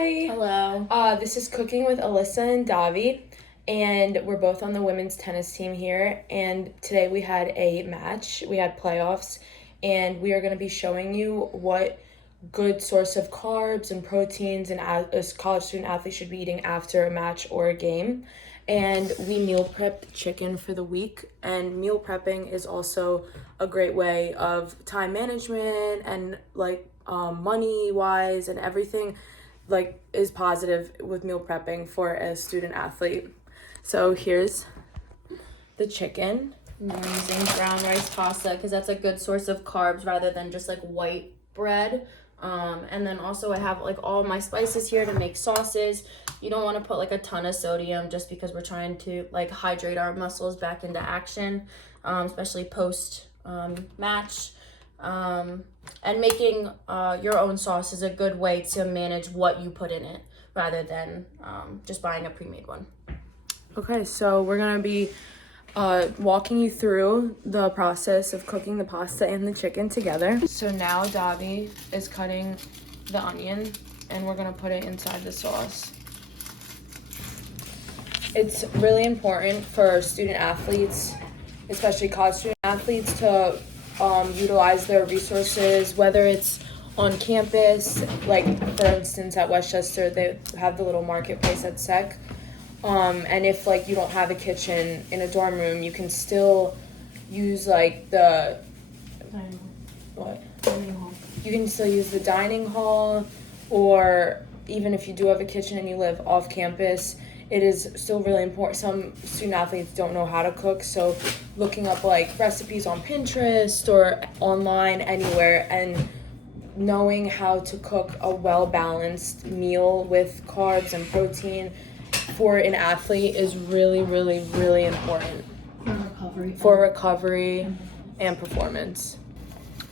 Hi. Hello. This is Cooking with Alyssa and Davi, and we're both on the women's tennis team here. And today we had a match. We had playoffs, and we are going to be showing you what good source of carbs and proteins a college student athlete should be eating after a match or a game. And we meal prepped chicken for the week, and meal prepping is also a great way of time management and money wise and everything is positive with meal prepping for a student athlete. So here's the chicken. I'm using brown rice pasta because that's a good source of carbs rather than just like white bread. And then also I have like all my spices here to make sauces. You don't want to put like a ton of sodium just because we're trying to like hydrate our muscles back into action, especially post match. And making your own sauce is a good way to manage what you put in it rather than just buying a pre-made one. Okay, so we're gonna be walking you through the process of cooking the pasta and the chicken together. So now Davi is cutting the onion and we're gonna put it inside the sauce. It's really important for student athletes, especially college student athletes, to utilize their resources, whether it's on campus, like for instance at Westchester, they have the little marketplace at SEC. And if like you don't have a kitchen in a dorm room, you can still use like the Dining hall. You can still use the dining hall, or even if you do have a kitchen and you live off campus, it is still really important. Some student athletes don't know how to cook, so looking up like recipes on Pinterest or online anywhere and knowing how to cook a well-balanced meal with carbs and protein for an athlete is really, really, really important for recovery and performance.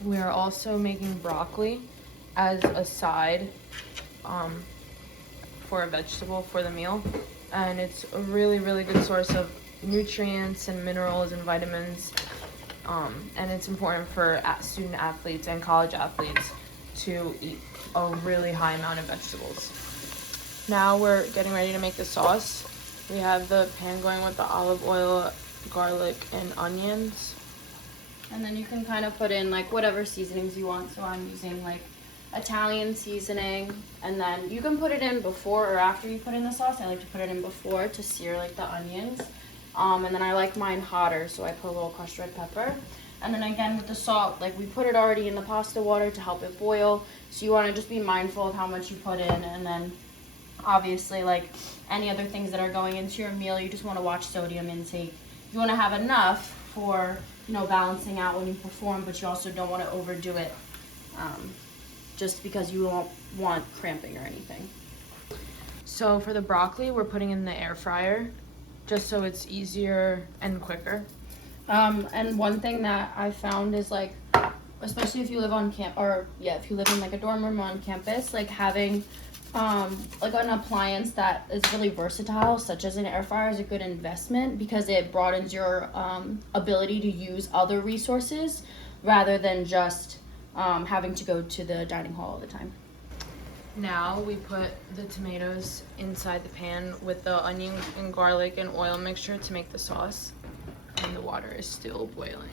We are also making broccoli as a side for a vegetable for the meal, and it's a really, really good source of nutrients and minerals and vitamins, and it's important for student athletes and college athletes to eat a really high amount of vegetables. Now we're getting ready to make the sauce. We have the pan going with the olive oil, garlic, and onions. And then you can kind of put in like whatever seasonings you want. So I'm using like Italian seasoning, and then you can put it in before or after you put in the sauce. I like to put it in before to sear like the onions. And then I like mine hotter, so I put a little crushed red pepper. And then again with the salt, like we put it already in the pasta water to help it boil. So you want to just be mindful of how much you put in, and then obviously like any other things that are going into your meal, you just want to watch sodium intake. You want to have enough for, balancing out when you perform, but you also don't want to overdo it just because you don't want cramping or anything. So for the broccoli, we're putting in the air fryer just so it's easier and quicker. And one thing that I found is like, especially if you live on if you live in like a dorm room on campus, like having like an appliance that is really versatile, such as an air fryer, is a good investment because it broadens your ability to use other resources rather than just having to go to the dining hall all the time. Now we put the tomatoes inside the pan with the onion and garlic and oil mixture to make the sauce, and the water is still boiling.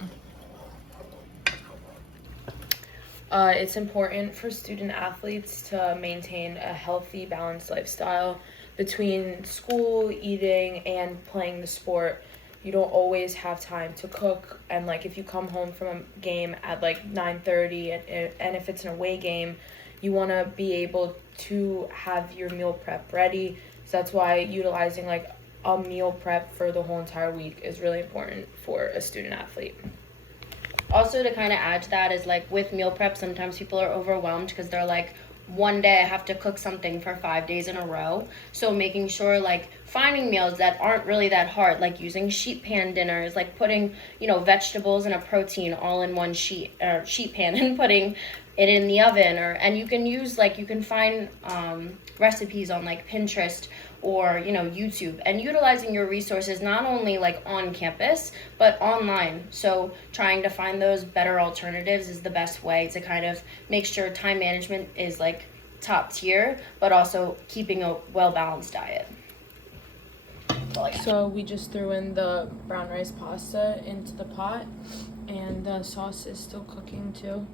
It's important for student athletes to maintain a healthy, balanced lifestyle between school, eating, and playing the sport. You don't always have time to cook, and like if you come home from a game at like 9:30 and if it's an away game, you want to be able to have your meal prep ready. So that's why utilizing like a meal prep for the whole entire week is really important for a student athlete. Also, to kind of add to that is like with meal prep, sometimes people are overwhelmed because they're like, one day I have to cook something for 5 days in a row. So making sure like finding meals that aren't really that hard, like using sheet pan dinners, like putting, vegetables and a protein all in one sheet pan and putting it in the oven, and you can find recipes on like Pinterest or YouTube, and utilizing your resources not only like on campus but online. So trying to find those better alternatives is the best way to kind of make sure time management is like top tier, but also keeping a well-balanced diet. That's all I got. So we just threw in the brown rice pasta into the pot, and the sauce is still cooking too.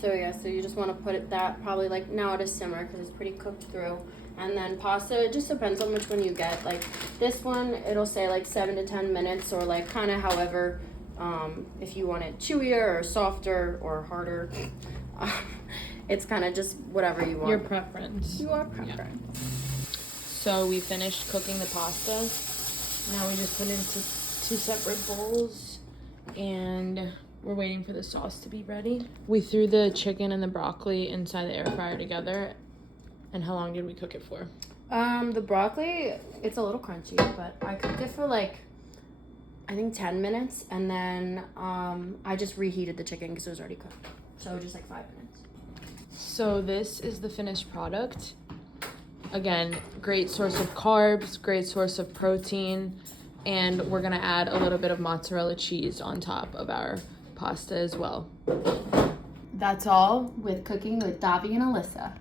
So yeah, so you just want to put that probably like now at a simmer because it's pretty cooked through. And then pasta, it just depends on which one you get. Like this one, it'll say like 7 to 10 minutes, or like kind of however, if you want it chewier or softer or harder. It's kind of just whatever you want. Your preference. Your preference. So we finished cooking the pasta. Now we just put it into 2 separate bowls, and we're waiting for the sauce to be ready. We threw the chicken and the broccoli inside the air fryer together. And how long did we cook it for? The broccoli, it's a little crunchy, but I cooked it for like, I think 10 minutes, and then I just reheated the chicken because it was already cooked. So just like 5 minutes. So this is the finished product. Again, great source of carbs, great source of protein, and we're gonna add a little bit of mozzarella cheese on top of our pasta as well. That's all with Cooking with Davi and Alyssa.